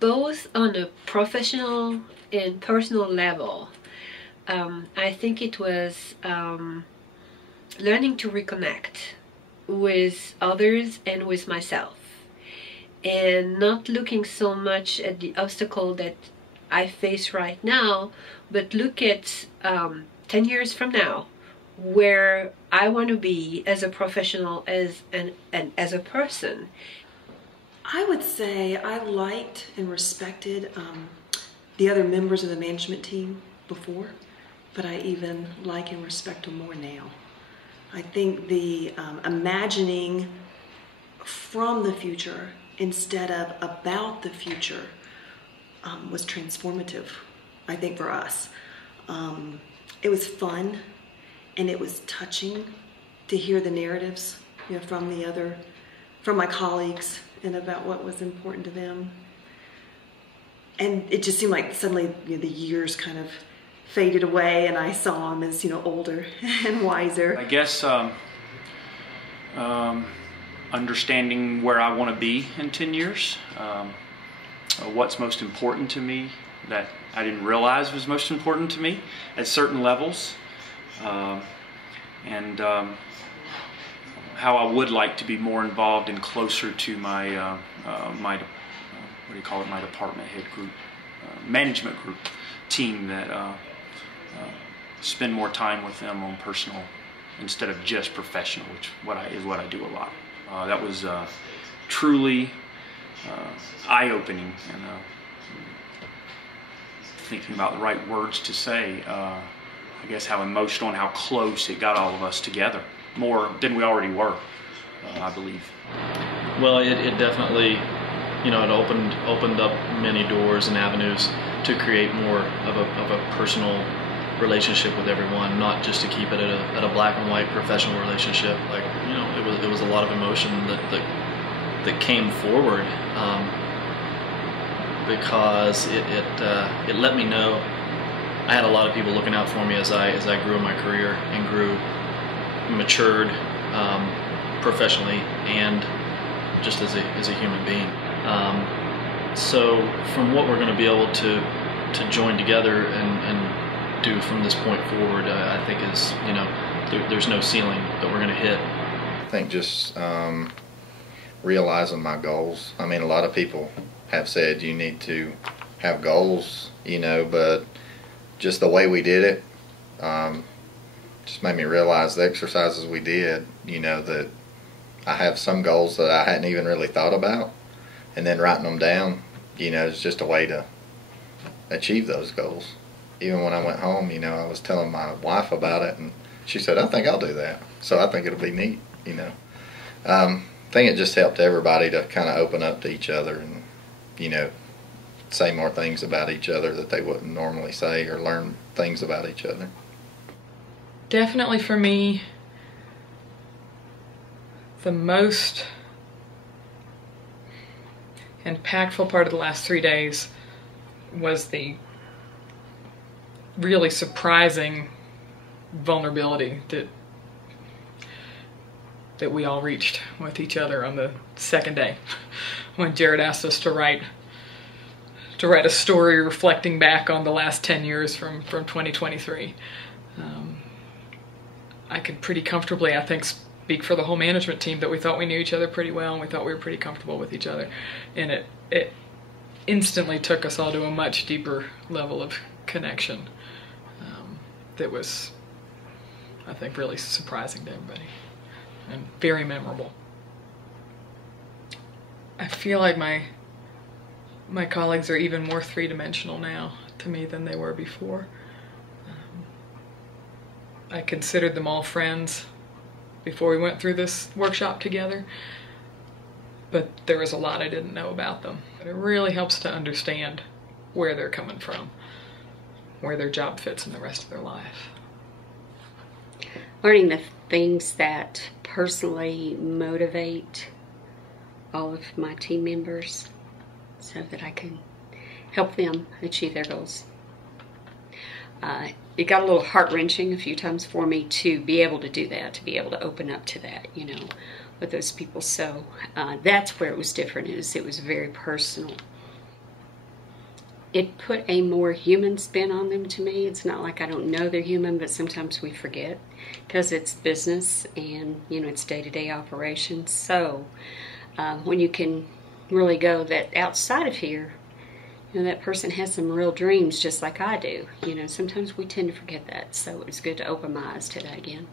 Both on a professional and personal level. I think it was learning to reconnect with others and with myself, and not looking so much at the obstacle that I face right now, but look at 10 years from now, where I want to be as a professional, and as a person. I would say I liked and respected the other members of the management team before, but I even like and respect them more now. I think the imagining from the future instead of about the future was transformative, I think, for us. It was fun and it was touching to hear the narratives, from my colleagues, and about what was important to them. And it just seemed like suddenly the years kind of faded away, and I saw them as older and wiser. I guess understanding where I want to be in 10 years, what's most important to me that I didn't realize was most important to me at certain levels, and how I would like to be more involved and closer to my my my department head group, management group team, that spend more time with them on personal instead of just professional, which is what I do a lot. That was truly eye-opening, and thinking about the right words to say. I guess how emotional and how close it got all of us together, more than we already were, I believe. Well, it definitely, it opened up many doors and avenues to create more of a personal relationship with everyone, not just to keep it at a black and white professional relationship. Like, it was a lot of emotion that came forward, because it let me know I had a lot of people looking out for me as I grew in my career and matured professionally and just as a human being. So from what we're going to be able to join together and do from this point forward, I think is, there's no ceiling that we're going to hit. I think just realizing my goals. I mean, a lot of people have said you need to have goals, but just the way we did it just made me realize the exercises we did, that I have some goals that I hadn't even really thought about, and then writing them down, is just a way to achieve those goals. Even when I went home, I was telling my wife about it, and she said, I think I'll do that. So I think it'll be neat, I think it just helped everybody to kind of open up to each other and, say more things about each other that they wouldn't normally say, or learn things about each other. Definitely for me, the most impactful part of the last 3 days was the really surprising vulnerability that we all reached with each other on the second day, when Jared asked us to write a story reflecting back on the last 10 years from 2023. I could pretty comfortably, I think, speak for the whole management team that we thought we knew each other pretty well, and we thought we were pretty comfortable with each other. And it instantly took us all to a much deeper level of connection that was, I think, really surprising to everybody and very memorable. I feel like my colleagues are even more three-dimensional now to me than they were before. I considered them all friends before we went through this workshop together, but there was a lot I didn't know about them. But it really helps to understand where they're coming from, where their job fits in the rest of their life. Learning the things that personally motivate all of my team members so that I can help them achieve their goals. it got a little heart-wrenching a few times for me to be able to do that, to be able to open up to that, you know, with those people. So that's where it was different. It was very personal. It put a more human spin on them to me. It's not like I don't know they're human, but sometimes we forget because it's business and, you know, it's day-to-day operations. So when you can really go that outside of here, you know, that person has some real dreams just like I do. You know, sometimes we tend to forget that. So it was good to open my eyes to that again.